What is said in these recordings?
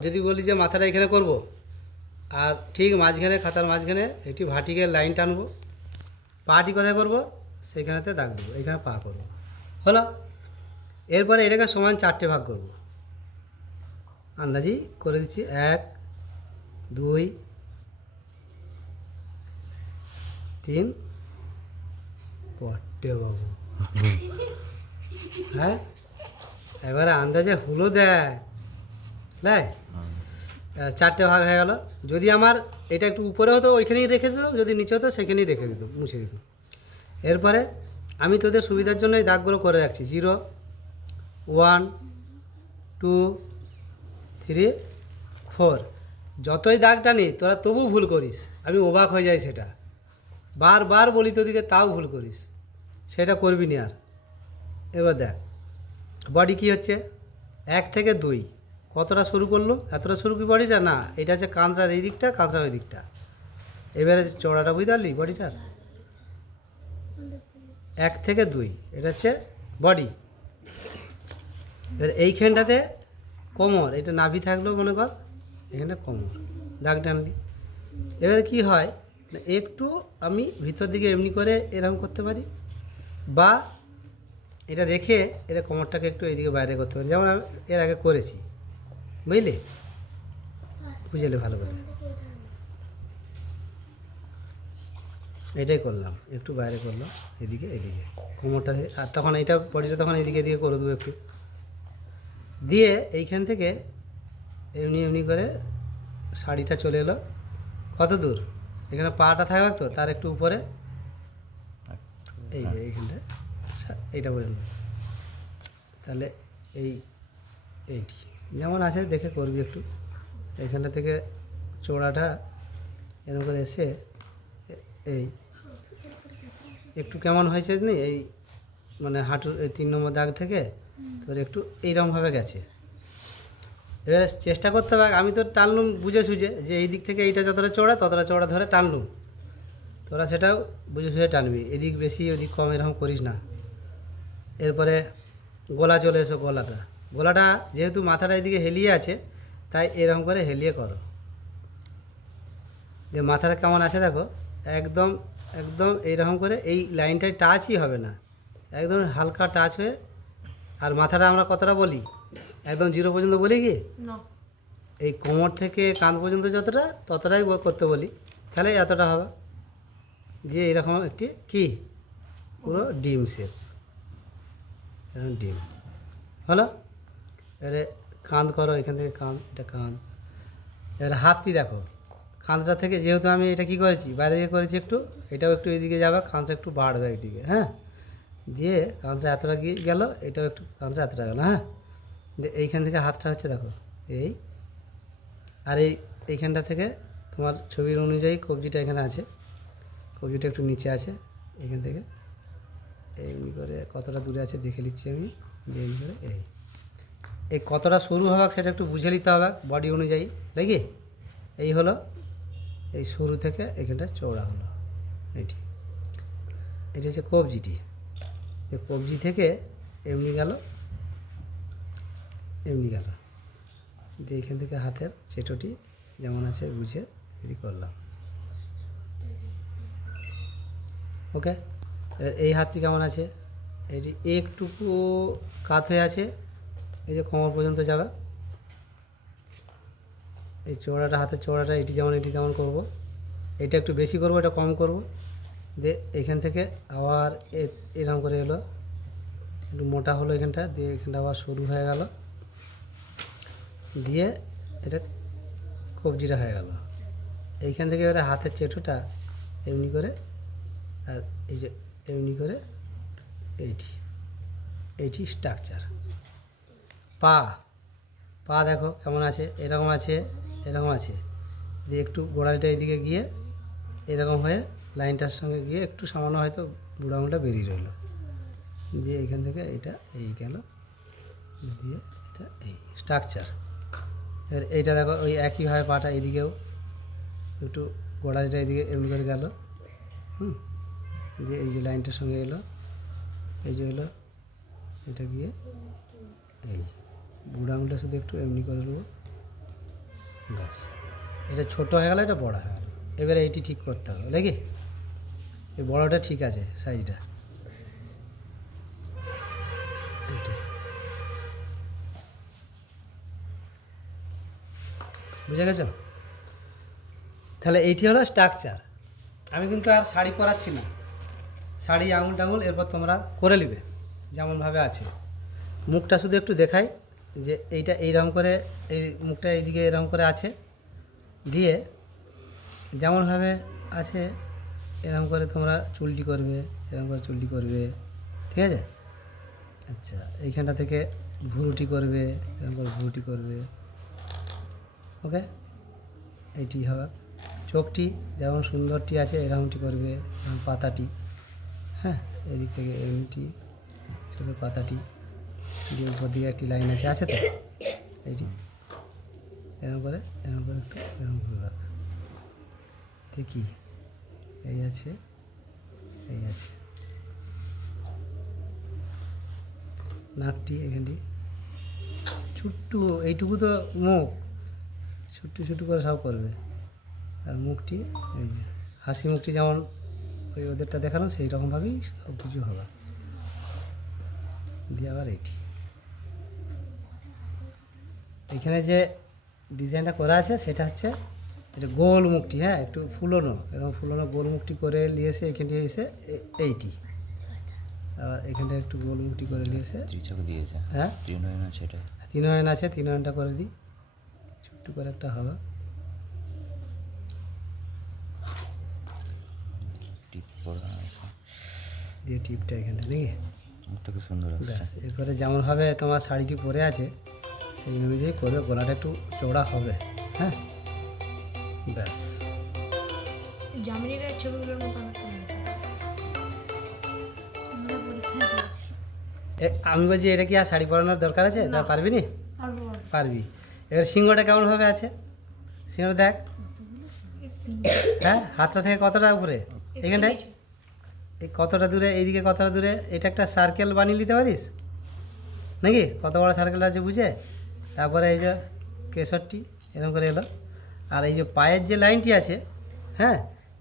যদি বলি যে মাথাটা এখানে করব, আর ঠিক মাঝখানে, খাতার মাঝখানে একটি ভাটিকের লাইন টানবো, পাটি কোথায় করব? সেখানেতে দাগ দেবো, এখানে পা করব। হলো? এরপরে এটাকে সমান চারটে ভাগ করব। আন্দাজি করে দিচ্ছি, এক, দুই, তিন, পট্টে বাবু। হ্যাঁ? এবারে আন্দাজে হুলো দেয় আহ, চারটে ভাগ হয়ে গেল। যদি আমার এটা একটু উপরে হতো ওইখানেই রেখে দিতাম। যদি নিচে হতো সেখানেই রেখে দিতাম মুছে দিতাম। এরপরে আমি তোদের সুবিধার জন্য এই দাগগুলো করে রাখছি। Zero one two three four. যতই দাগ টানি তোরা তবু ভুল করিস। আমি অবাক হয়ে যাই সেটা। বারবার বলি তোদিকে তাও ভুল করিস। সেটা করবি নি আর। এবার দেখ বডি কি হচ্ছে? এক থেকে দুই। কতটা শুরু করল? এতটা শুরু কি বডিটা? না, এটা হচ্ছে কাঁধটার এই দিকটা কাঁধটার ওই দিকটা। এবারে চড়াটা বুঝতে পারলি বডিটার এক থেকে দুই, এটা হচ্ছে বডি। এবার এইখানটাতে কোমর, এটা নাভি থাকলেও মনে কর, এখানে কোমর, দাগ টানলি। এবারে কি হয় একটু আমি ভিতর দিকে এমনি করে এরকম করতে পারি, বা এটা রেখে এটা কোমরটাকে একটু এইদিকে বাইরে করতে পারি। যেমন আমি এর আগে করেছি। বুঝলি? বুঝলে ভালো করে। এটাই করলাম একটু বাইরে করলাম এদিকে এদিকে। কোমরটা আর তখন এটা বডিটা তখন এদিকে এদিকে করে দেবো একটু। দিয়ে এইখান থেকে এমনি এমনি করে শাড়িটা চলে এলো। কত দূর? এখানে পাটা থাকবে তো তার একটু উপরে। এই যে এইখানটা। এইটা পর্যন্ত। তাহলে এই এইটি যেমন আছে দেখে করবি একটু। এইখানটা থেকে চোড়াটা এরকম করে এসে এই। একটু কেমন হয়েছে নি এই মানে হাঁটুর এই তিন নম্বর দাগ থেকে তোর একটু এইরকমভাবে গেছে। এবার চেষ্টা করতে হবে। আমি তো টানলুম বুঝে সুঝে যে এই দিক থেকে এইটা যতটা চড়া ততটা চড়া ধরে টানলুম। তোরা সেটাও বুঝে সুঝে টানবি। এদিক বেশি, ওদিক কম এরকম করিস না। এরপরে গলা চলে এসো গলাটা। গলাটা যেহেতু মাথাটা এদিকে হেলিয়ে আছে তাই এরকম করে হেলিয়ে করো। যে মাথাটা কেমন আছে দেখো একদম একদম এইরকম করে এই লাইনটায় টাচই হবে না। একদম হালকা টাচ হয়ে আর মাথাটা আমরা কতটা বলি? একদম জিরো পর্যন্ত বলি কি? এই কোমর থেকে কাঁধ পর্যন্ত যতটা ততটাই করতে বলি। তাহলে এতটা হবে। দিয়ে এরকম একটি কি? পুরো ডিম শেপ এরকম ডিম। হলো? এবারে কাঁধ করো, এখান থেকে কাঁধ, এটা কাঁধ। এবারে হাতটি দেখো, কাঁধটা থেকে যেহেতু আমি এটা কি করেছি, বাইরে দিয়ে করেছি একটু, এটাও একটু এদিকে যাবে, কাঁধটা একটু বাড়বে একদিকে হ্যাঁ? দিয়ে কাঁধটা এতটা গিয়ে গেল, এটাও একটু কাঁধটা এতটা গেল হ্যাঁ? দিয়ে এইখান থেকে হাতটা হচ্ছে দেখো, এই, আর এই এইখানটা থেকে তোমার ছবির অনুযায়ী কবজিটা এখানে আছে, কবজিটা একটু নিচে আছে, এখান থেকে এমনি করে কতটা দূরে আছে দেখে নিচ্ছি আমি, দিয়ে করে এই। এই কতটা সরু হবে সেটা একটু বুঝে নিতে হবে বডি অনুযায়ী নাকি এই হলো, এই সরু থেকে এখানটা চওড়া হলো, এটি। এটি হচ্ছে কবজিটি। এই কবজি থেকে এমনি গেল এমনি গেল। দিয়ে এখান থেকে হাতের চেটোটি যেমন আছে বুঝে এটি করলাম। ওকে? এই হাতটি কেমন আছে? এটি একটুকু কাত হয়ে আছে। এই যে কোমর পর্যন্ত যাবে। এই চৌড়াটা হাতের চৌড়াটা এটি যেমন, এটি তেমন করব। এটা একটু বেশি করব, এটা কম করব। দিয়ে এখান থেকে আবার এরকম করে এলো। একটু মোটা হলো এখানটা, দিয়ে এখানটা আবার সরু হয়ে গেল। দিয়ে এটা কবজিটা হয়ে গেল। এইখান থেকে এবারে হাতের চেটুটা এমনি করে, আর এই যে এমনি করে, এইটি। এইটি স্ট্রাকচার। পা পা দেখো কেমন আছে, এরকম আছে এরকম আছে। দিয়ে একটু গোড়ালিটা এদিকে গিয়ে এরকম হয়ে লাইনটার সঙ্গে গিয়ে একটু সামান্য হয়তো বুড়ো আঙুলটা বেরিয়ে রইল। দিয়ে এখান থেকে এটা এই গেল, দিয়ে এটা এই স্ট্রাকচার এবার এইটা দেখো, ওই একইভাবে পাটা এদিকেও একটু গোড়ালিটা এদিকে এমনি করে গেল, হুম। দিয়ে এই যে লাইনটার সঙ্গে এলো, এই যে এলো, এটা গিয়ে এই। বুড়ো আঙুলটা শুধু একটু এমনি করে নেব ব্যাস। এটা ছোট হয়ে গেল, এটা বড় হয়ে গেল। এবারে এইটি ঠিক করতে হবে, নাকি? এই বড়টা ঠিক আছে, সাইজটা। বুঝে গেছো? তাহলে এইটি হলো স্ট্রাকচার আমি কিন্তু আর শাড়ি পরাচ্ছি না। শাড়ি, আঙুল, টাঙুল, এরপর তোমরা করে নেবে, যেমনভাবে আছে। মুখটা শুধু একটু দেখাই। যে এইটা এইরকম করে, এই মুখটা এইদিকে এরকম করে আছে, দিয়ে যেমনভাবে আছে, এরকম করে তোমরা চুলটি করবে, এরকম করে চুলটি করবে, ঠিক আছে? আচ্ছা এইখানটা থেকে ভুরুটি করবে, এরকম করে ভুরুটি করবে, ওকে? এইটি হবে। চোখটি যেমন সুন্দরটি আছে, এরকমটি করবে পাতাটি হ্যাঁ? এদিক থেকে এমনিটি চোখের পাতাটি। দিয়ে উপর দিকে একটি লাইন আছে আছে তো? এইটি। এরকম করে এরকম করে একটু, এরকম করে রাখ। দেখি। এই আছে এই আছে। নাকটি এখানটি ছোট্টু, এইটুকু তো মুখ। ছোট্টু ছোট্টু করে সব করবে। আর মুখটি, এই যে, হাসি মুখটি যেমন ওই ওদেরটা দেখালাম সেই রকমভাবেই সব কিছু হবে। দিয়ে আবার এইটি। এখানে যে ডিজাইনটা করা আছে সেটা হচ্ছে এটা গোল মুখটি হ্যাঁ একটু ফুলনো এরকম ফুলনো গোল মুখটি করে নিয়ে এসে এখানে এসে এ- এইটি। আবার এখানটা একটু গোল মুখটি করে নিয়ে এসে ত্রিচক দিয়েছে হ্যাঁ? ত্রিনয়ন আছে এটা। তিন আছে তিন অয়নটা করে দিই। ছোট্ট করে একটা হবে। দিয়ে টিপটা এখানে নাকি? সুন্দর এরপরে যেমনভাবে তোমার শাড়িটি পরে আছে সেই অনুযায়ী করবে গলাটা একটু চওড়া হবে হ্যাঁ? ব্যাস। জামিনীর ছবিগুলোর মতো। এ আমি বলছি এটা কি আর শাড়ি পরানোর দরকার আছে? তা পারবি নি। পারবি। এবার সিংহটা কেমনভাবে আছে? সিংহটা দেখ। হ্যাঁ হাতটা থেকে কতটা উপরে? এখানটায়? এই কতটা দূরে? এইদিকে কতটা দূরে? এটা একটা সার্কেল বানিয়ে নিতে পারিস? নাকি? কত বড় সার্কেল আছে বুঝে? তারপরে এই যে কেশরটি এরকম করে এলো। আর এই যে পায়ের যে লাইনটি আছে হ্যাঁ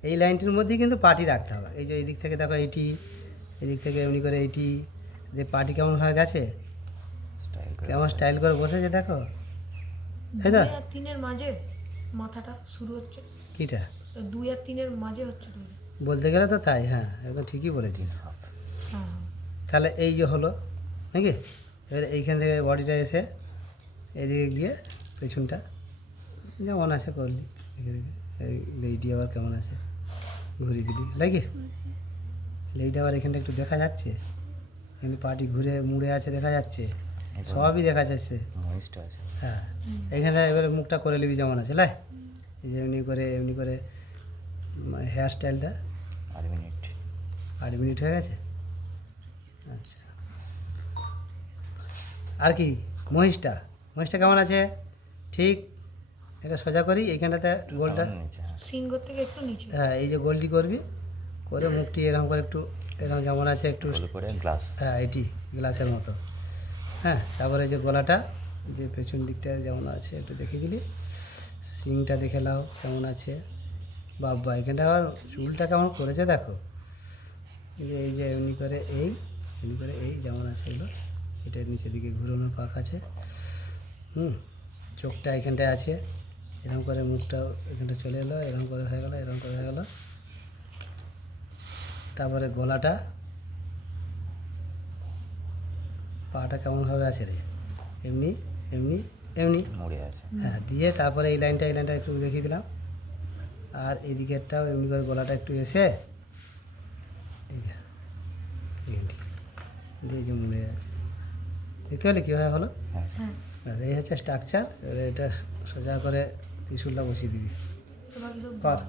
এই লাইনটির মধ্যে কিন্তু পাটি রাখতে হবে। এই যে এই দিক থেকে দেখো এইটি এদিক থেকে এমনি করে এইটি যে পাটি কেমন হয়ে গেছে কেমন স্টাইল করে বসেছে দেখো। তাই তো? তিনের মাঝে মাথাটা শুরু হচ্ছে। কিটা? দুই আর তিনের মাঝে হচ্ছে বলতে গেলে তো তাই হ্যাঁ একদম ঠিকই বলেছিস। হ্যাঁ হ্যাঁ। তাহলে এই যে হলো নাকি? এবার এইখান থেকে বডিটা এসে এদিকে গিয়ে পেছনটা যেমন আছে করলি? এদিকে দিকে এই লেইটি আবার কেমন আছে? ঘুরিয়ে দিলি নাকি লেইটা আবার এখানটা একটু দেখা যাচ্ছে? এখানে পাটি ঘুরে মুড়ে আছে দেখা যাচ্ছে? সবই দেখা যাচ্ছে। হ্যাঁ এখানে এবারে মুখটা করে নিবি যেমন আছে লাই? এই যে এমনি করে এমনি করে হেয়ার স্টাইলটা আট মিনিট। আট মিনিট হয়ে গেছে? আচ্ছা। আর কি মহিষটা? মহিষটা কেমন আছে? ঠিক? এটা সোজা করি এইখানটাতে গোলটা। হ্যাঁ। সিংহ থেকে একটু নিচে। হ্যাঁ এই যে গোলটি করবি করে মুখটি এরকম করে একটু এরকম যেমন আছে একটু করে গ্লাস হ্যাঁ এটি গ্লাসের মতো। হ্যাঁ তারপরে এই যে গলাটা যে পেছন দিকটা যেমন আছে একটু দেখিয়ে দিলি। সিংটা দেখে নাও কেমন আছে। বাবা এখানটা আবার চুলটা কেমন করেছে দেখো। যে এই যে এমনি করে এই এমনি করে এই যেমন আছে এগুলো এটার নিচের দিকে ঘুরানোর পাক আছে। হুম চোখটা এখানটায় আছে। এরকম করে মুখটাও এখানটা চলে এলো এরকম করে হয়ে গেলো এরকম করে হয়ে গেলো। তারপরে গলাটা পাটা কেমনভাবে আছে রে? এমনি এমনি এমনি। মুড়ে আছে। হ্যাঁ দিয়ে তারপরে এই লাইনটা এই লাইনটা একটু দেখিয়ে দিলাম। আর এই দিকেরটাও এমনি করে গলাটা একটু এসে এই যে দিয়ে যে মুড়ে আছে। দেখতে পেলে কীভাবে হলো? হ্যাঁ। হ্যাঁ। ব্যাস এই হচ্ছে স্ট্রাকচার এটা সোজা করে ত্রিশুলটা বসিয়ে দিবি। কর।